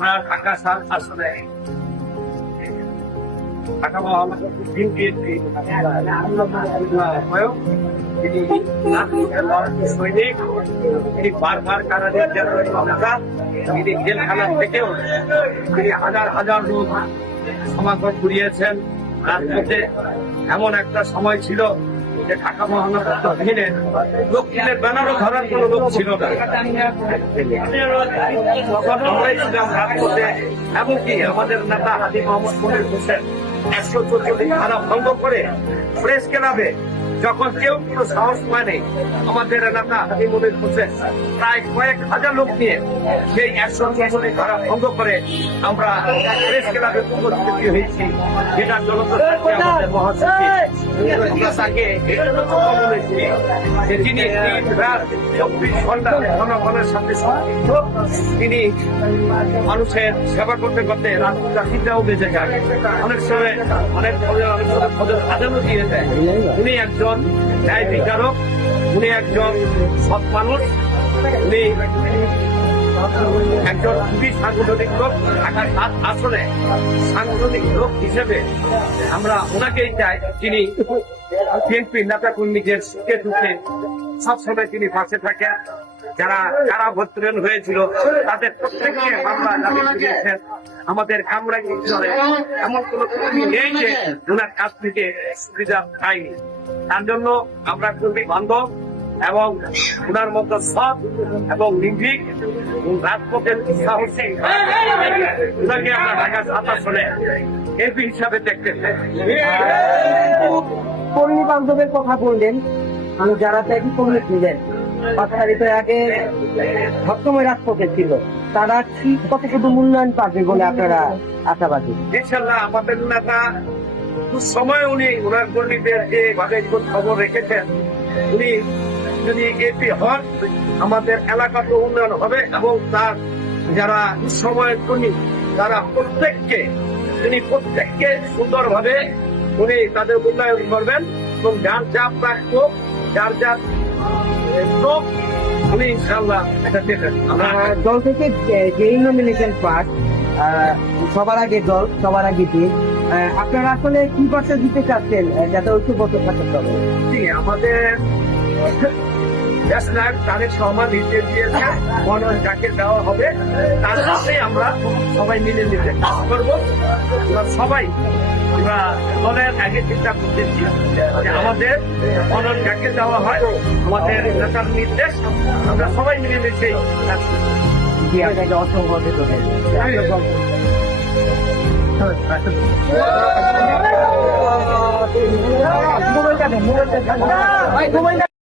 ঢাকা সাত আসলে ঢাকা মহানগর সৈনিক তিনি বারবার কারাগারে তিনি জেলখানা থেকেও তিনি হাজার হাজার লোক সমাগম করিয়েছেন। রাজপথে এমন একটা সময় ছিল যে ঢাকা মহানগর অধীনে দক্ষিণের ব্যানারও ধরার কোন লোক ছিল না। তখন আমরাই ছিলাম রাজপথে, এমনকি আমাদের নেতা হাজী মোহাম্মদ মনির হোসেন 144 ধারা ভঙ্গ করে প্রেস ক্লাবে যখন কেউ কোনো সাহস মানে আমাদের নেতা হাজী মনির হোসেন প্রায় কয়েক হাজার লোক নিয়ে সেই 144 ধারা ভঙ্গ করে আমরা প্রেস ক্লাবে উপস্থিত হয়েছি, যেটা জনতাকে আমাদের মহাসচিব তাকে বলেছি যে তিনি দিন রাত 24 ঘন্টা জনগণের সাথে সংযুক্ত। তিনি মানুষের সেবা করতে করতে রাত চিন্তাও বেঁচে যায়, অনেক সময় অনেক সাজানো দিয়ে দেয়। উনি একজন ন্যায় বিচারক, উনি একজন সৎ মানুষ, উনি একজন খুবই সাংগঠনিক লোক। ঢাকার সাত আসলে সাংগঠনিক লোক হিসেবে আমরা ওনাকেই চাই, যিনি বিএনপি নেতা কর্মীদের সুখে দুঃখে সবসময় তিনি পাশে থাকেন। যারা কারাবরণ হয়েছিল তাদের প্রত্যেককে মামলা দাবি করিয়েছেন। আমাদের কামরাঙ্গী অঞ্চলে এমন কোন কর্মী নেই যে ওনার কাছ থেকে সুবিধা পাইনি। তার জন্য আমরা কর্মী বান্ধব এবং ওনার মতো সৎ এবং নির্ভীক রাজপথের সাহসী ওনাকে আমরা ঢাকা সাত আসলে এমপি হিসাবে দেখতে চাই। কর্মী বান্ধবের কথা বললেন, যারা ত্যাগী কর্মী ছিলেন 5 তারিখের আগে সবসময় রাজপথে ছিল, তারা ঠিক কতটুকু মূল্যায়ন পাবে বলে আপনারা আশাবাদী? ইনশাল্লাহ আমাদের নেতা সময় উনি ওনার কর্মীদের যেভাবে খবর রেখেছেন, উনি যদি এপি হন আমাদের এলাকাতে উন্নয়ন হবে এবং তার যারা সময়ের কর্মী তারা প্রত্যেককে সুন্দরভাবে উনি তাদের উন্নয়ন করবেন এবং যার যা প্রাপ্য যার যা লোক উনি ইনশাল্লাহ এটা দেবেন। দল থেকে যেই নমিনেশন পাস সবার আগে দল, সবার আগে দিন, আপনারা আসলে কি পাশে দিতে চাচ্ছেন যাতে ঐক্যবদ্ধ থাকতে হবে? জি, আমাদের দেশ নায়ক তারেক রহমান নির্দেশ দিয়েছেন মনোনয়ন যাকে দেওয়া হবে তার সাথে আমরা সবাই মিলে নিতে কাজ করবো। সবাই আমরা দলের আগে চিন্তা করতেছি যে আমাদের মনোনয়ন যাকে দেওয়া হয় আমাদের নেতার নির্দেশ আমরা সবাই মিলে মিশে কাজ করবো। জি, আপনাকে অসংখ্য ধন্যবাদ।